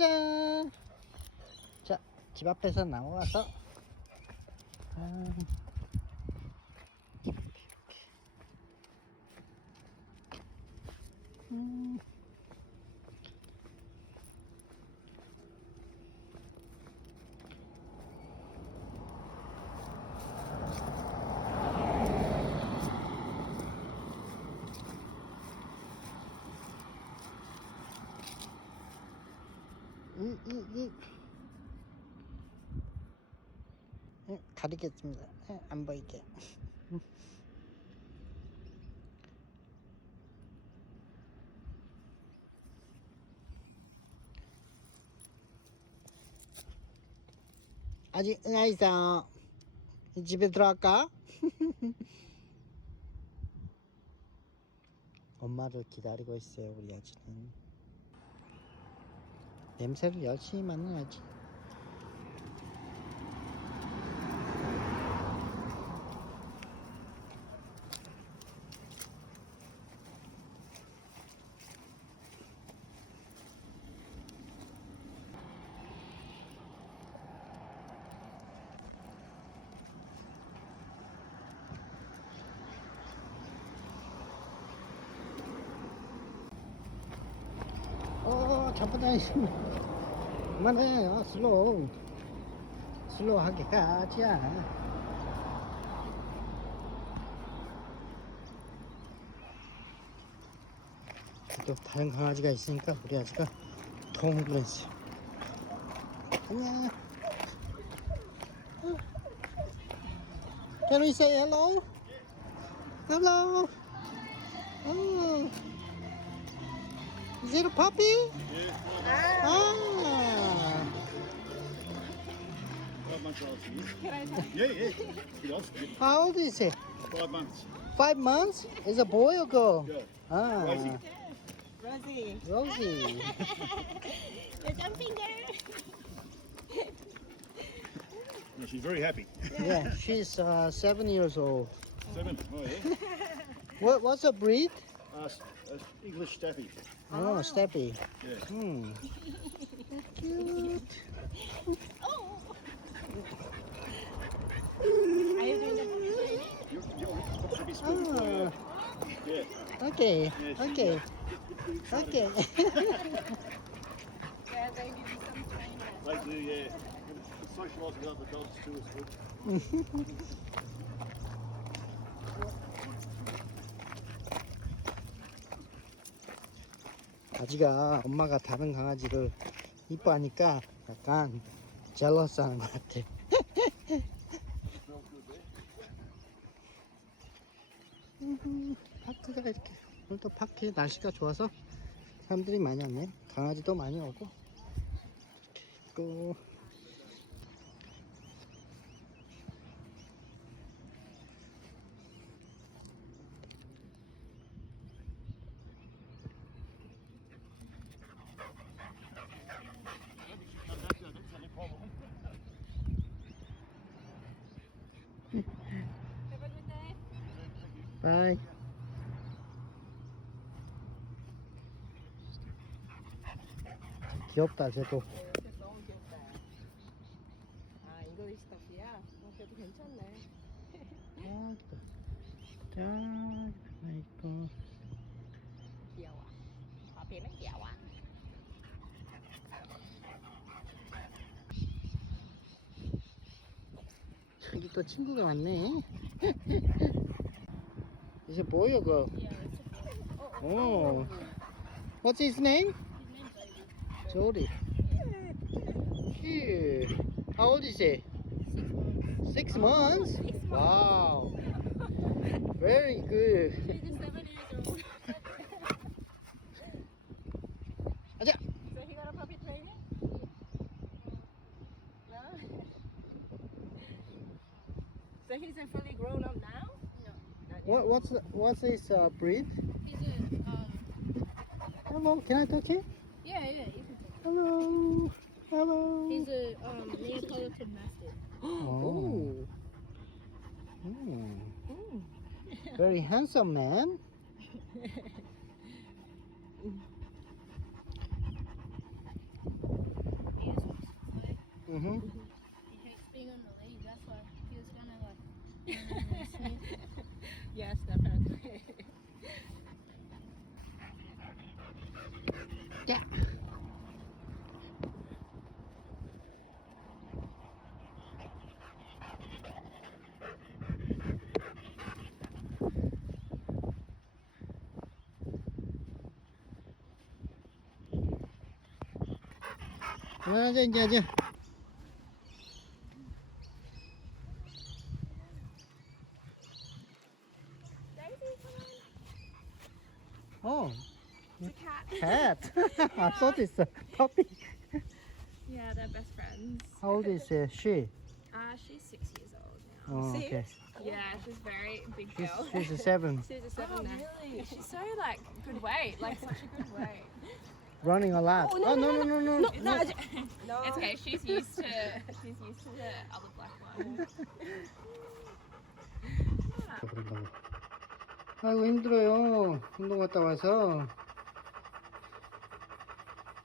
짜잔. 자, 집 앞에서 나와서 가리겠습니다. 안 보이게. 아직 응아이상 집에 들어갈까? 엄마를 기다리고 있어요. 우리 아지는 냄새를 열심히 맡아야지. 잡고 다니시면 그만해. 슬로우하게 가자. 또 다른 강아지가 있으니까 우리 아지가 동그랬어. 안녕. Can we say hello? Hello. Oh. Is it a puppy? Ah. Ah. 5 months old, she is. Can I touch? Yeah. He loves it. How old is he? 5 months. 5 months? Is a boy or girl? Girl. Ah. Rosie. Rosie. Rosie. You're jumping there. Yeah, she's very happy. Yeah, she's 7 years old. 7. Oh, yeah. What's her breed? English staffy. Oh, Staffy. Yeah. Cute. Oh. Are you doing the puppy training? You're should be spoken for you. Yeah. Okay. Yeah, Okay. Okay. Yeah, they give you some training. They do, yeah. Socialise with other dogs too is good. 아지가 엄마가 다른 강아지를 이뻐하니까 약간 젤러스하는 것 같아. 파크가 이렇게 오늘도 파크에 날씨가 좋아서 사람들이 많이 왔네. 강아지도 많이 오고 있고. Have a good day. 바이. 귀엽다 쟤도. 이렇게 너무 귀엽다. 아, 이거 스타피야? 그래도 괜찮네. 자, 있고. 귀여워. 파피는 귀여워. 저기 또 친구가 왔네. 이제 뭐야 그? 오. What's his name? Jody. Cute. How old is he? 6 months. Wow. Very good. He's 7 years old. 가자. So he got a puppy training? No? So he's a fully grown up now? No. What's his breed? He's a, Hello. Can I touch him? yeah, you can take Hello. Hello. He's a neapolitan mastiff. Oh. Very handsome man. Mhm. He hates being on the lead, that's why he was gonna like Yes, definitely. Yeah. 앉아 이제 앉아. Oh, It's a cat. cat. I thought it's a puppy. Yeah, they're best friends. How old is she? She's 6 years old now. Oh, okay. Yeah, she's very big She's, girl. she's a 7. She's a 7 now. Really? She's so like good weight, like such a good weight. Running a lot. Oh, no. It's okay. She's used to the other black one. 그런다고. 아이고 힘들어요. 운동 갔다 와서.